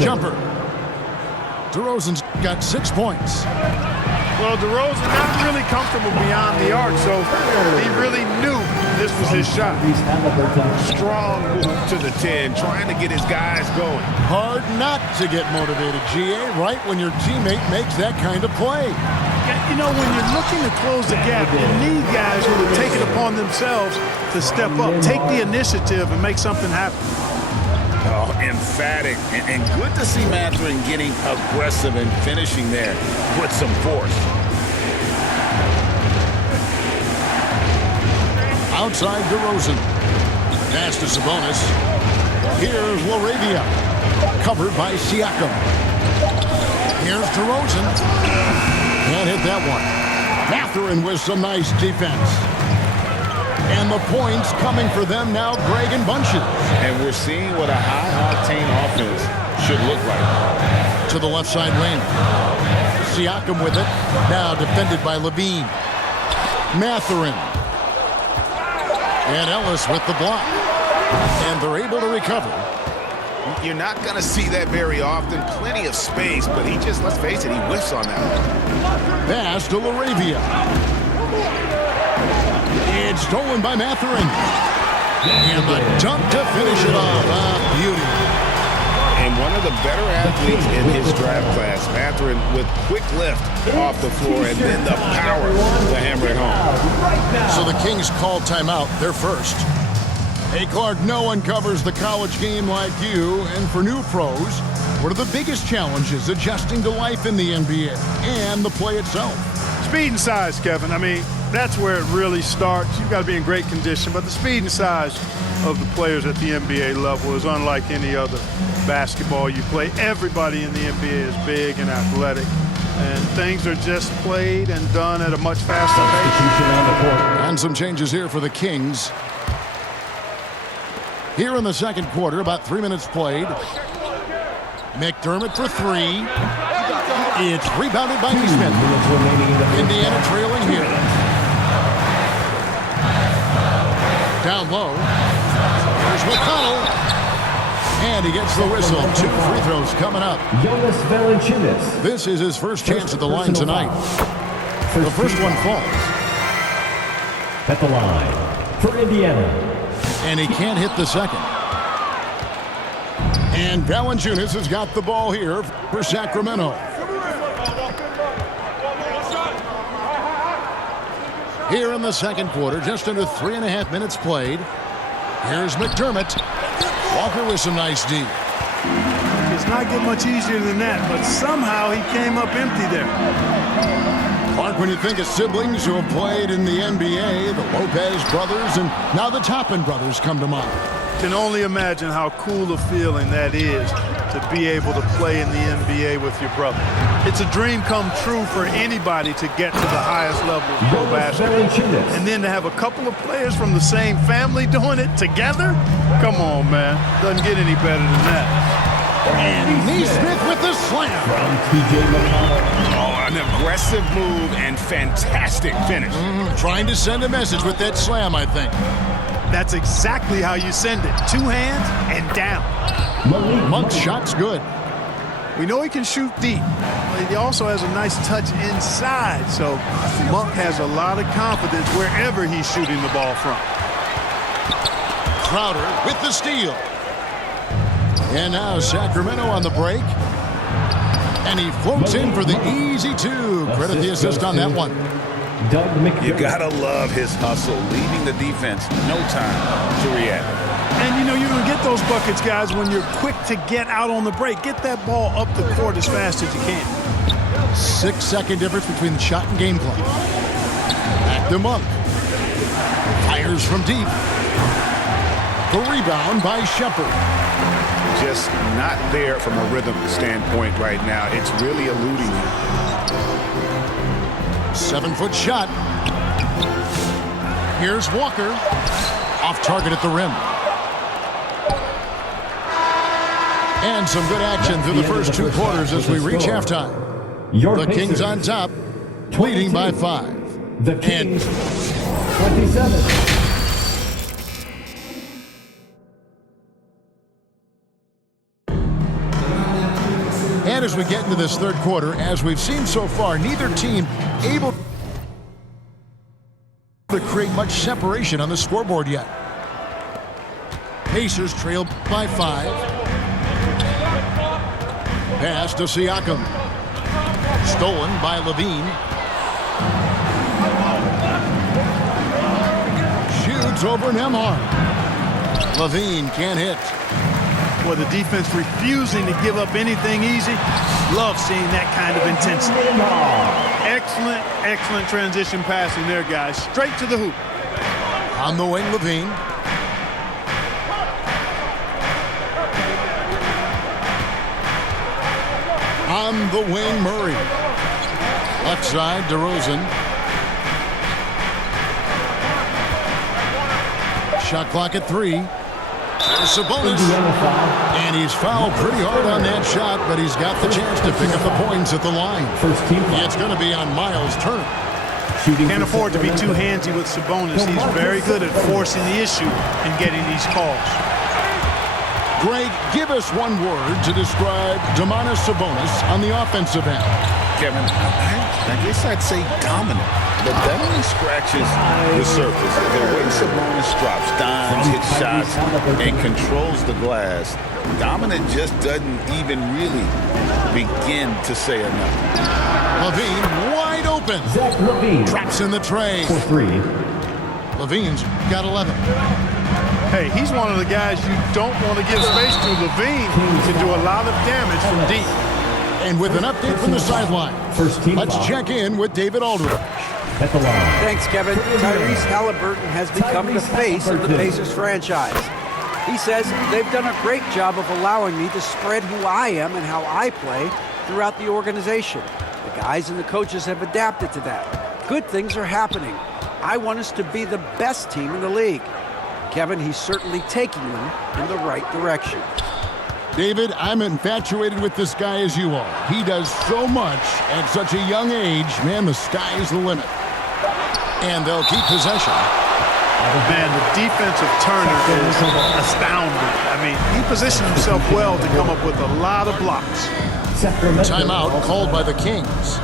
jumper. DeRozan's got 6 points. Well, DeRozan not really comfortable beyond the arc, so he really knew this was his shot. Strong move to the 10, trying to get his guys going. Hard not to get motivated, GA, right when your teammate makes that kind of play. You know, when you're looking to close the gap, you need guys who will take it upon themselves to step up, take the initiative, and make something happen. Oh, emphatic. And good to see Mathurin getting aggressive and finishing there with some force. Outside DeRozan. Pass to Sabonis. Here's Laravia. Covered by Siakam. Here's DeRozan. Can't hit that one. Mathurin with some nice defense. And the points coming for them now, Greg and bunches. And we're seeing what a high-octane offense should look like. To the left side lane. Siakam with it. Now defended by Levine. Mathurin. And Ellis with the block. And they're able to recover. You're not going to see that very often. Plenty of space, but he just, let's face it, he whiffs on that one. Pass to Laravia. It's stolen by Mathurin. And the dunk to finish it off. Beauty. And one of the better athletes in his draft class, Mathurin, with quick lift off the floor and then the power to hammer it home. So the Kings called timeout. They're first. Hey, Clark, no one covers the college game like you. And for new pros, what are the biggest challenges adjusting to life in the NBA and the play itself? Speed and size, Kevin. I mean, that's where it really starts. You've got to be in great condition, but the speed and size of the players at the NBA level is unlike any other basketball you play. Everybody in the NBA is big and athletic, and things are just played and done at a much faster pace. And some changes here for the Kings. Here in the second quarter, about 3 minutes played. McDermott for three. It's rebounded by Smith. Indiana trailing here. Down low. Here's McConnell. And he gets the whistle. 2 free throws coming up. This is his first chance at the line tonight. The first one falls. At the line for Indiana. And he can't hit the second. And Valanciunas has got the ball here for Sacramento. Here in the second quarter, just under 3.5 minutes played. Here's McDermott. Walker with some nice D. It's not getting much easier than that, but somehow he came up empty there. Clark, when you think of siblings who have played in the NBA, the Lopez brothers and now the Toppin brothers come to mind. Can only imagine how cool a feeling that is to be able to play in the NBA with your brother. It's a dream come true for anybody to get to the highest level of pro basketball. And then to have a couple of players from the same family doing it together? Come on, man. Doesn't get any better than that. And Neesmith with the slam. Oh, an aggressive move and fantastic finish. Trying to send a message with that slam, I think. That's exactly how you send it. 2 hands and down. Monk's shot's good. We know he can shoot deep, but he also has a nice touch inside. So Monk has a lot of confidence wherever he's shooting the ball from. Crowder with the steal. And now Sacramento on the break. And he floats in for the easy 2. Credit the assist on that one. You gotta love his hustle, leaving the defense no time to react. And you know you're gonna get those buckets, guys, when you're quick to get out on the break. Get that ball up the court as fast as you can. 6-second difference between the shot and game plan. Back to Monk. Fires from deep. The rebound by Shepard. Just not there from a rhythm standpoint right now. It's really eluding him. 7-foot shot. Here's Walker. Off target at the rim. And some good action through the first 2 quarters as we reach halftime. The Kings on top, leading by 5. The Kings, 27. And as we get into this third quarter, as we've seen so far, neither team able to create much separation on the scoreboard yet. Pacers trail by 5. Pass to Siakam. Stolen by Levine. Shoots over Nembhard. Levine can't hit. Boy, the defense refusing to give up anything easy. Love seeing that kind of intensity. Excellent, excellent transition passing there, guys. Straight to the hoop. On the wing, Levine. On the wing, Murray. Left side, DeRozan. Shot clock at 3. There's Sabonis. And he's fouled pretty hard on that shot, but he's got the chance to pick up the points at the line. First team. It's going to be on Miles Turner. Can't afford to be too handsy with Sabonis. He's very good at forcing the issue and getting these calls. Greg, give us one word to describe Domantas Sabonis on the offensive end. Kevin, I guess I'd say dominant, but that only scratches the surface. The way Sabonis drops dimes, hits shots, and controls the glass, dominant just doesn't even really begin to say enough. Levine wide open. Zach Levine. Drops in the tray. For 3. Levine's got 11. Hey, he's one of the guys you don't want to give space to. Levine can do a lot of damage from deep. And with an update from the sideline, First team. let's check in with David Aldridge. At the line. Thanks, Kevin. Tyrese Halliburton has become the face of the Pacers franchise. He says they've done a great job of allowing me to spread who I am and how I play throughout the organization. The guys and the coaches have adapted to that. Good things are happening. I want us to be the best team in the league. Kevin, he's certainly taking them in the right direction. David, I'm infatuated with this guy as you are. He does so much at such a young age. Man, the sky's the limit. And they'll keep possession. Man, the defense of Turner is astounding. I mean, he positioned himself well to come up with a lot of blocks. Timeout called by the Kings.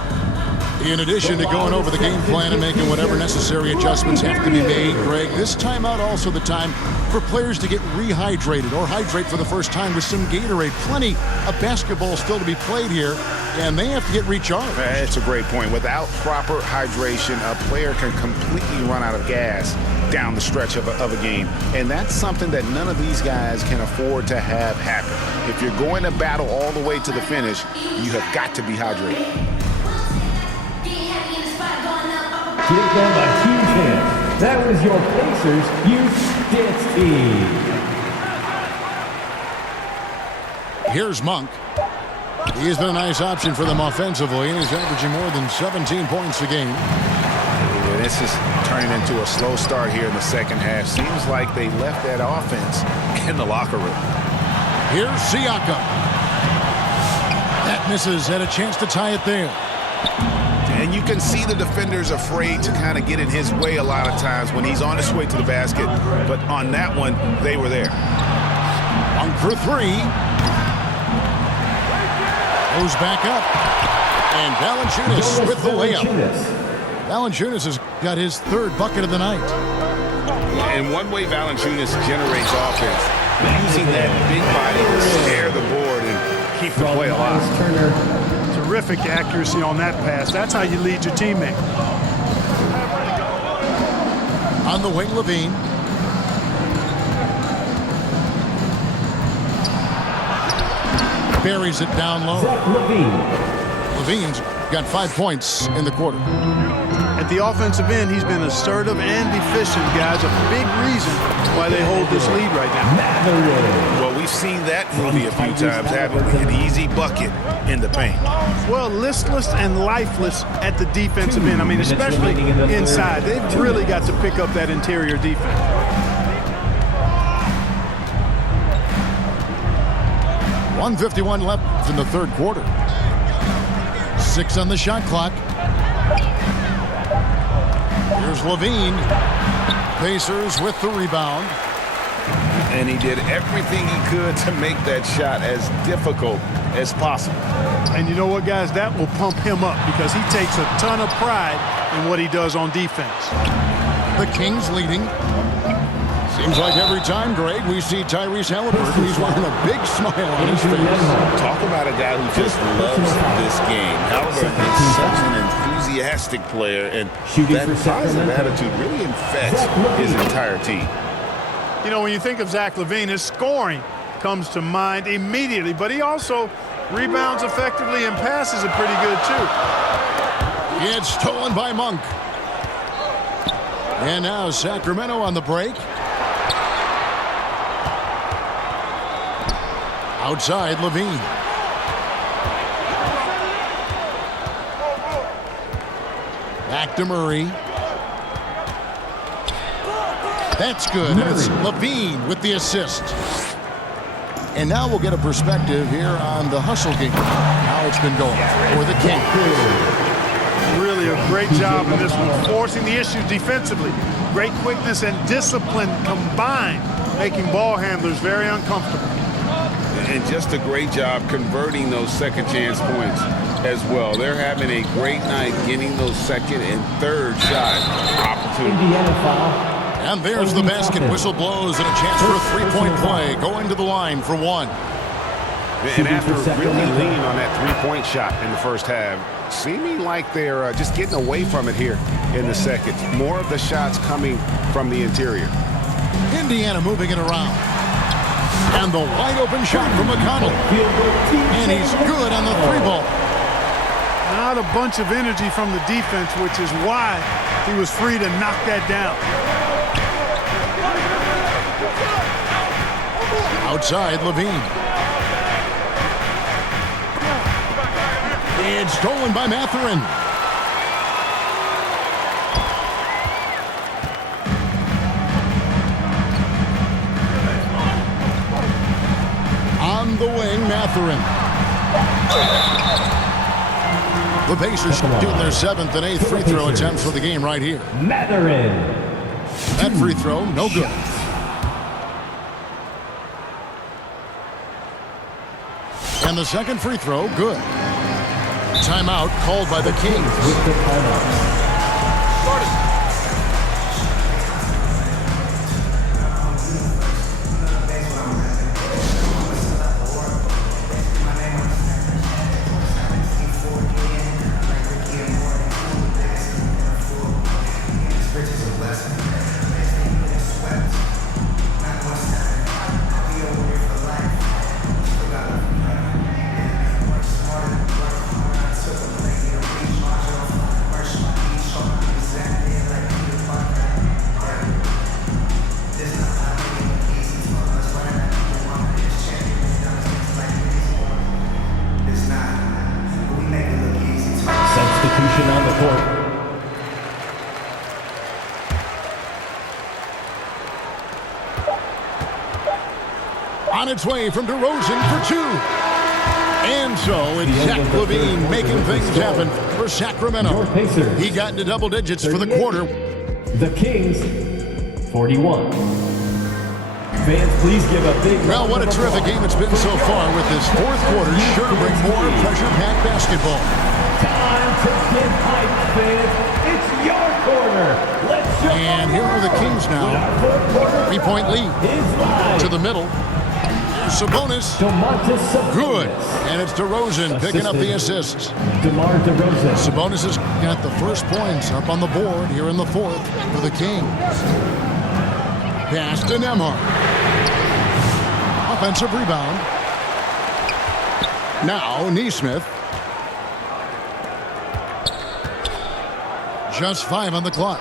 In addition to going over the game plan and making whatever necessary adjustments have to be made, Greg, this timeout also the time for players to get rehydrated or hydrate for the first time with some Gatorade. Plenty of basketball still to be played here, and they have to get recharged. That's a great point. Without proper hydration, a player can completely run out of gas down the stretch of a game. And that's something that none of these guys can afford to have happen. If you're going to battle all the way to the finish, you have got to be hydrated. Take them by huge hands. That was your Pacers Youth Dance Team. Here's Monk. He's been a nice option for them offensively, and he's averaging more than 17 points a game. Yeah, this is turning into a slow start here in the second half. Seems like they left that offense in the locker room. Here's Siakam. That misses. Had a chance to tie it there. And you can see the defenders afraid to kind of get in his way a lot of times when he's on his way to the basket. But on that one, they were there. Monk for 3. Goes back up. And Valanciunas with the layup. Valanciunas has got his third bucket of the night. And one way Valanciunas generates offense, using that big body to scare the board and keep the play alive. Terrific accuracy on that pass. That's how you lead your teammate. On the wing, Levine. Buries it down low. Zach Levine. Levine's got 5 points in the quarter. At the offensive end, he's been assertive and efficient, guys. A big reason why they hold this lead right now. Well, we've seen that movie a few times, haven't we? An easy bucket in the paint. Well, listless and lifeless at the defensive end. I mean, especially inside. They've really got to pick up that interior defense. .151 left in the third quarter. 6 on the shot clock. Here's Levine. Pacers with the rebound. And he did everything he could to make that shot as difficult as possible. And you know what, guys? That will pump him up because he takes a ton of pride in what he does on defense. The Kings leading. Seems like every time, Greg, we see Tyrese Halliburton, he's wearing a big smile on his face. Talk about a guy who just loves this game. Halliburton is such an enthusiastic player, and that positive attitude really infects his entire team. You know, when you think of Zach LaVine, his scoring comes to mind immediately, but he also rebounds effectively and passes it pretty good, too. It's stolen by Monk. And now Sacramento on the break. Outside, LaVine. Back to Murray. That's good. And it's LaVine with the assist. And now we'll get a perspective here on the hustle game. How it's been going for the Kings. Really a great job in this one, forcing the issues defensively. Great quickness and discipline combined, making ball handlers very uncomfortable. And just a great job converting those second chance points as well. They're having a great night getting those second and third shot opportunities. Indiana foul. And there's the basket. Whistle blows and a chance for a three-point play. Going to the line for one. And after really leaning on that three-point shot in the first half, seeming like they're just getting away from it here in the second. More of the shots coming from the interior. Indiana moving it around. And the wide-open shot from McConnell. And he's good on the three ball. Not a bunch of energy from the defense, which is why he was free to knock that down. Outside, LaVine. It's stolen by Mathurin. On the wing, Mathurin. The Pacers shooting their 7th and 8th free throw attempts for the game right here. Mathurin. That free throw, no good. And the second free throw, good. Timeout called by the Kings. With the timeout. On the court. On its way from DeRozan for two. And so it's Zach LaVine making things happen for Sacramento. He got into double digits for the quarter. The Kings, 41. Fans, please give a big Well, what a terrific game it's been so far with this fourth quarter. Sure to bring more pressure-packed basketball. Time to get hyped, fans. It's your corner. Let's show And here are the Kings now. 3-point lead. To the middle. Here's Sabonis. Good. And it's DeRozan picking up the assists. DeMar DeRozan. Sabonis has got the first points up on the board here in the fourth for the Kings. Pass to Nembhard. Offensive rebound. Now Nesmith. Just 5 on the clock.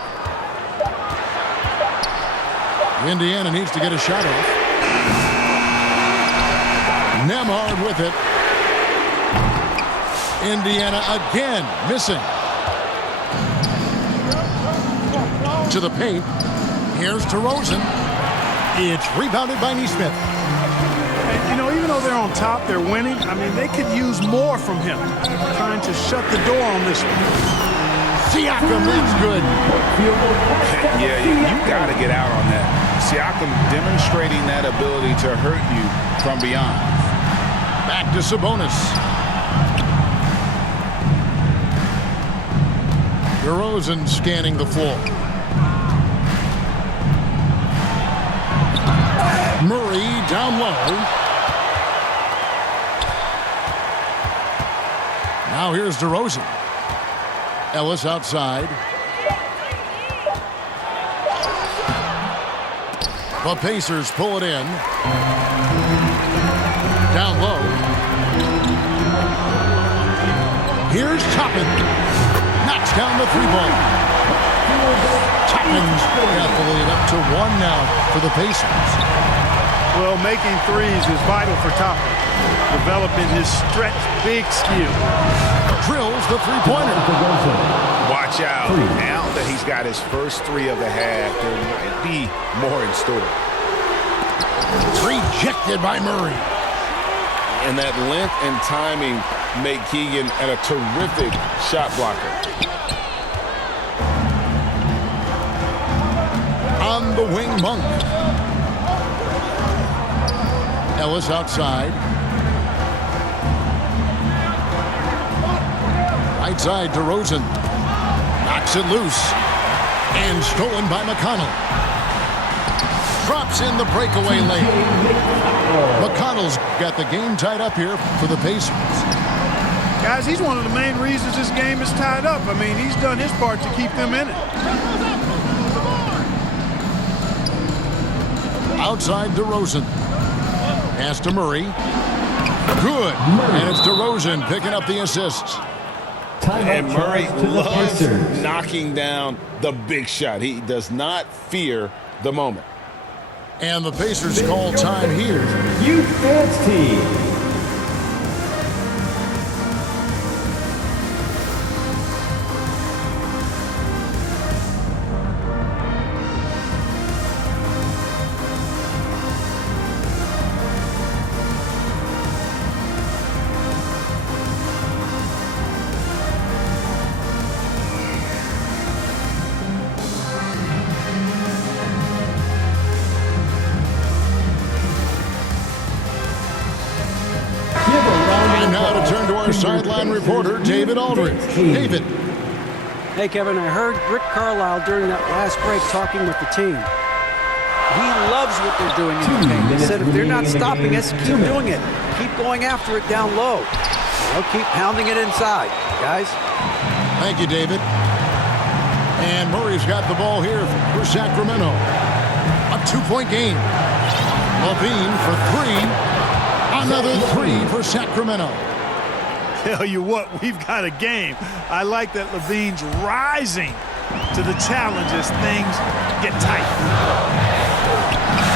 Indiana needs to get a shot off. Nembhard with it. Indiana again missing. To the paint. Here's DeRozan. It's rebounded by Nesmith. And, you know, even though they're on top, they're winning. I mean, they could use more from him. Trying to shut the door on this one. Siakam, that's good. Yeah, you got to get out on that. Siakam demonstrating that ability to hurt you from beyond. Back to Sabonis. DeRozan scanning the floor. Murray down low. Now here's DeRozan. Ellis outside. The Pacers pull it in. Down low. Here's Toppin. Knocks down the three ball. Toppin's got the lead up to 1 now for the Pacers. Well, making threes is vital for Toppin. Developing his stretch big skill. Drills the three-pointer. Watch out. Now that he's got his first 3 of the half, there might be more in store. Rejected by Murray. And that length and timing make Keegan a terrific shot blocker. On the wing, Monk. Ellis outside. Right side, DeRozan. Knocks it loose. And stolen by McConnell. Drops in the breakaway lane. McConnell's got the game tied up here for the Pacers. Guys, he's one of the main reasons this game is tied up. I mean, he's done his part to keep them in it. Outside DeRozan. Pass to Murray. Good. And it's DeRozan picking up the assists. And Murray loves knocking down the big shot. He does not fear the moment. And the Pacers call time here. You fans team. Now to turn to our sideline reporter, David Aldridge. David. Hey, Kevin, I heard Rick Carlisle during that last break talking with the team. He loves what they're doing in the game. He said if they're not stopping us, keep doing it. Keep going after it down low. They'll keep pounding it inside, guys. Thank you, David. And Murray's got the ball here for Sacramento. A 2-point game. Levine for 3. Another 3 for Sacramento. Tell you what, we've got a game. I like that Levine's rising to the challenge as things get tight.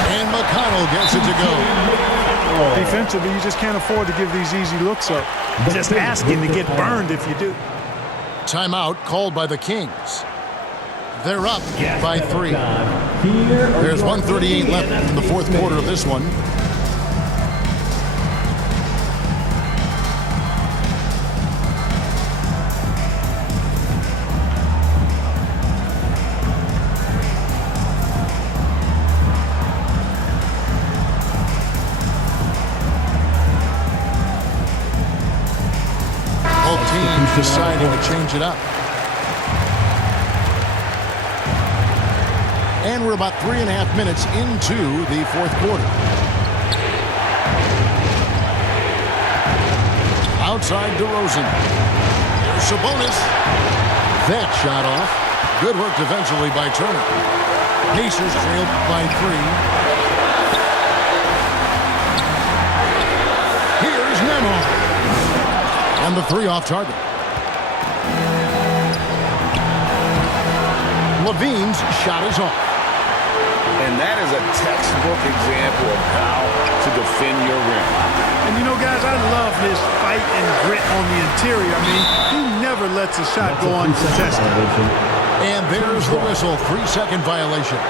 And McConnell gets it to go. Defensively, you just can't afford to give these easy looks up. Just asking to get burned if you do. Timeout called by the Kings. They're up by 3. There's 1:38 left in the fourth quarter of this one. Deciding to change it up. And we're about 3.5 minutes into the fourth quarter. Outside DeRozan. There's Sabonis. That shot off. Good work defensively by Turner. Pacers trailed by 3. Here's Nemo. And the 3 off target. Levine's shot is off. And that is a textbook example of how to defend your rim. And you know, guys, I love his fight and grit on the interior. I mean, he never lets a shot go uncontested. And there's the whistle, 3-second violation.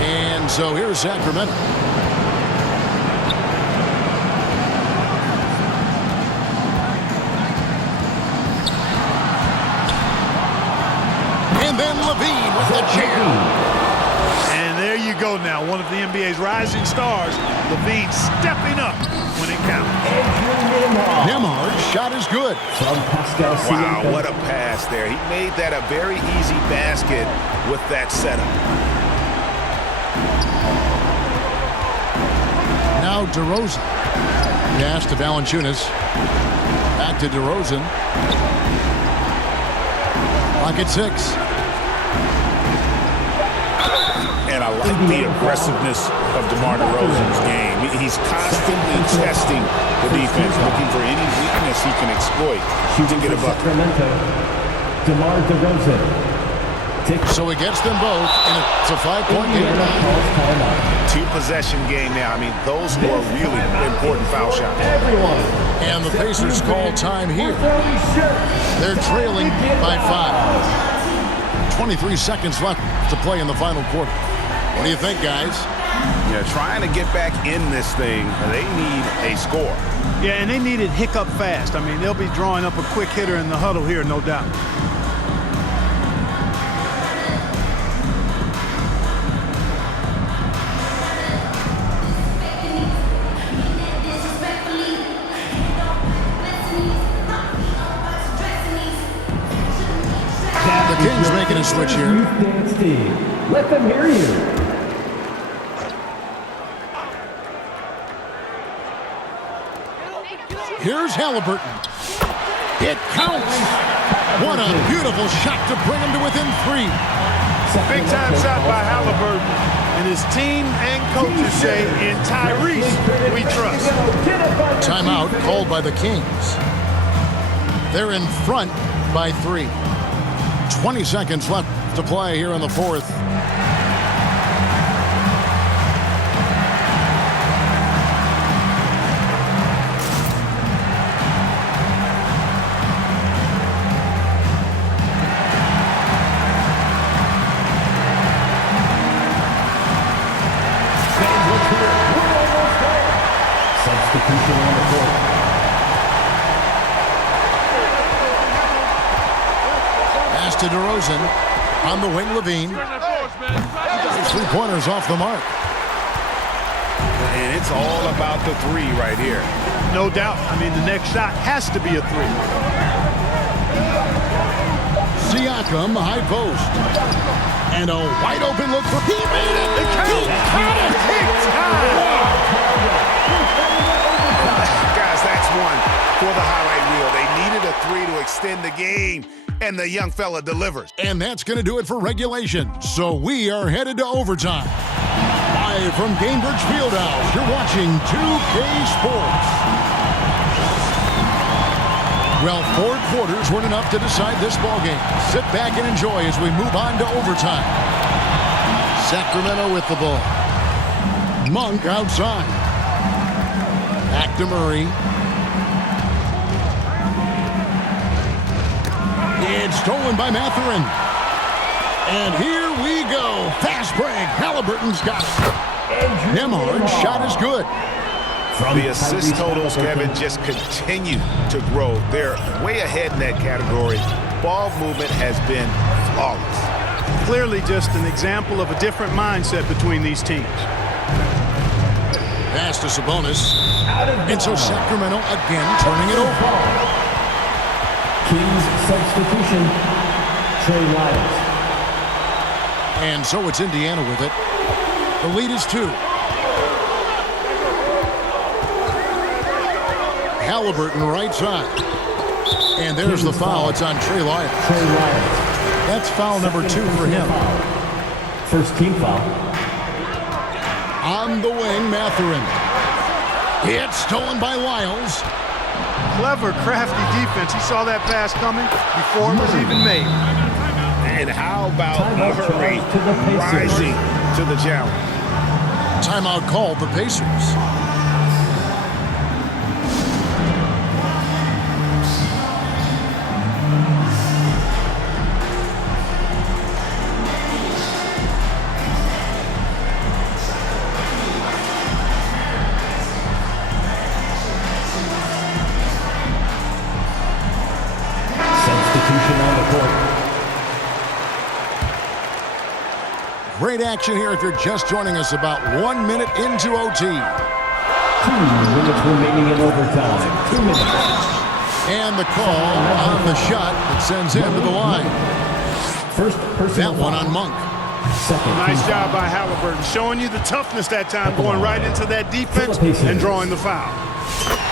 And so here's Sacramento. And then Levine with the jam. And there you you go now. One of the NBA's rising stars, Levine stepping up when it counts. Nemhard's shot is good. Wow, what a pass there. He made that a very easy basket with that setup. Now DeRozan. Pass to Valanciunas. Back to DeRozan. Clock at 6. And I like the aggressiveness of DeMar DeRozan's game. He's constantly testing the defense, looking for any weakness he can exploit to get a bucket. DeMar DeRozan. So he gets them both, and it's a 5-point game. Two-possession game now. I mean, those were really important foul shots. And the Pacers call time here. They're trailing by 5. 23 seconds left to play in the final quarter. What do you think, guys? Yeah, trying to get back in this thing, they need a score. Yeah, and they need it hiccup fast. I mean, they'll be drawing up a quick hitter in the huddle here, no doubt. The Kings making a switch here. Let them hear you. Here's Halliburton. It counts. What a beautiful shot to bring him to within 3. Big-time shot by Halliburton. And his team and coaches say, in Tyrese, we trust. Timeout called by the Kings. They're in front by 3. 20 seconds left to play here in the fourth. Substitution on the court. Pass to DeRozan. On the wing, Levine. 3-pointers off the mark. And it's all about the 3 right here. No doubt. I mean, the next shot has to be a 3. Siakam, high post. And a wide open look for... He made it! He caught it! Guys, that's one for the highlight reel. They needed a 3 to extend the game, and the young fella delivers. And that's going to do it for regulation. So we are headed to overtime. Live from Gainbridge Fieldhouse, you're watching 2K Sports. Well, 4 quarters weren't enough to decide this ballgame. Sit back and enjoy as we move on to overtime. Sacramento with the ball. Monk outside. Back to Murray. It's stolen by Mathurin. And here we go. Fast break. Halliburton's got it. Nemhard's shot is good. The assist totals, Kevin, just continue to grow. They're way ahead in that category. Ball movement has been flawless. Clearly just an example of a different mindset between these teams. Pass to Sabonis. And so Sacramento again turning it over. Kings substitution. Trey Lyles. And so it's Indiana with it. The lead is 2. Halliburton right side. And there's the foul. It's on Trey Lyles. That's foul number 2 for him. First team foul. On the wing, Mathurin. It's stolen by Lyles. Clever, crafty defense. He saw that pass coming before it was even made. And how about Murray rising to the challenge? Timeout called the Pacers. Great action here if you're just joining us, about 1 minute into OT. 2 minutes remaining in overtime. 2 minutes. And the call on the shot that sends him to the line. First personal That one on Monk. Second. Nice job by Halliburton, showing you the toughness that time, going right into that defense and drawing the foul.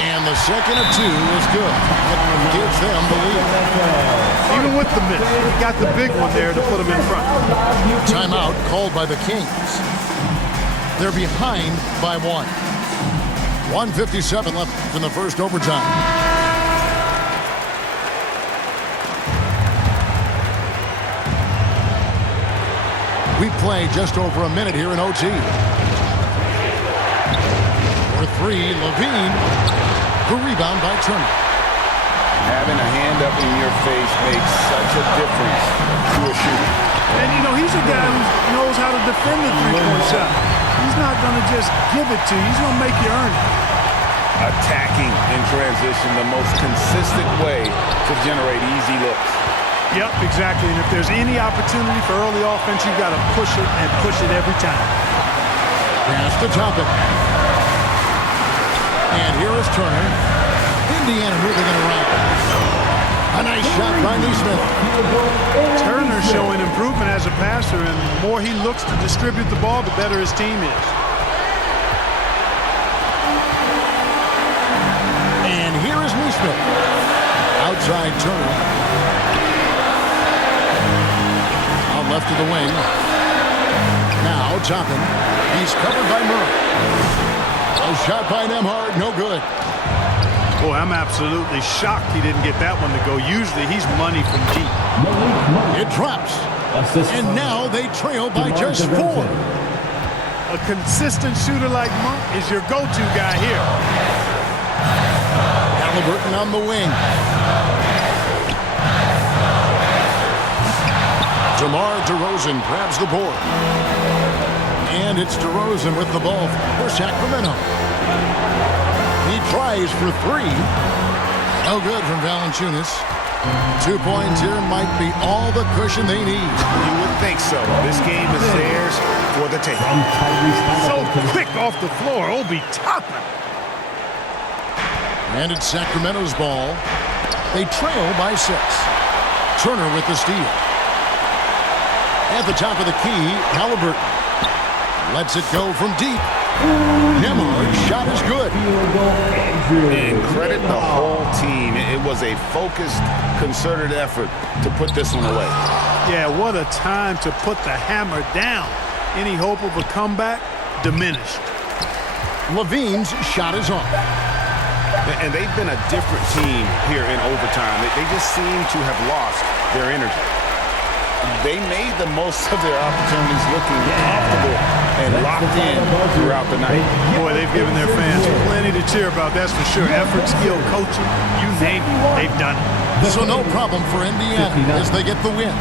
And the second of 2 is good. It gives them the lead. Even with the miss, he got the big one there to put them in front. Timeout called by the Kings. They're behind by 1. 1:57 left in the first overtime. We play just over a minute here in OT. For 3, Levine. The rebound by Turner. Having a hand up in your face makes such a difference to a shooter. And, you know, he's a guy who knows how to defend the three-point shot. He's not going to just give it to you. He's going to make you earn it. Attacking in transition, the most consistent way to generate easy looks. Yep, exactly. And if there's any opportunity for early offense, you've got to push it and push it every time. Pass to Toppin. And here is Turner. Indiana moving it around. A nice shot by Neesmith. Turner showing improvement as a passer, and the more he looks to distribute the ball, the better his team is. And here is Neesmith. Outside Turner. Out left to the wing. Now Toppin. He's covered by Murray. A shot by Nembhard, no good. Boy, I'm absolutely shocked he didn't get that one to go. Usually he's money from deep. It drops. And now they trail by just 4. A consistent shooter like Monk is your go-to guy here. Halliburton on the wing. DeMar DeRozan grabs the board. And it's DeRozan with the ball for Sacramento. He tries for 3. No good from Valanciunas. 2 points here might be all the cushion they need. You would think so. This game is theirs for the taking. So quick off the floor, Obi Toppin. And it's Sacramento's ball. They trail by 6. Turner with the steal. At the top of the key, Halliburton lets it go from deep. Nembhard's shot is good. And credit the whole team. It was a focused, concerted effort to put this one away. Yeah, what a time to put the hammer down. Any hope of a comeback? Diminished. Levine's shot is off. And they've been a different team here in overtime. They just seem to have lost their energy. They made the most of their opportunities, looking comfortable and locked in throughout the night. Boy, they've given their fans plenty to cheer about, that's for sure. Effort, skill, coaching, you name it, they've done it. So no problem for Indiana as they get the win.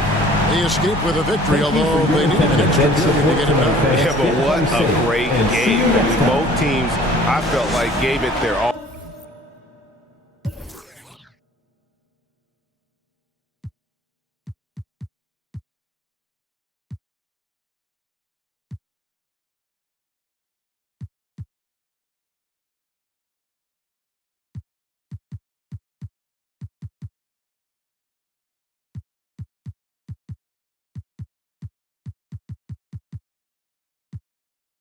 They escape with a victory, although they need an extra period to get it done. Yeah, but what a great game. Both teams, I felt like, gave it their all.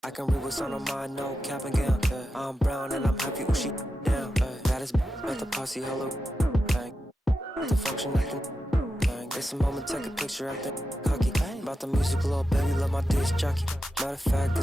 I can read what's on her mind, no cap and gown. I'm brown and I'm happy when she down. Baddest at the posse, hello. The function acting. It's a moment, take a picture, acting cocky. About the music, little baby, love my disc jockey. Matter of fact, this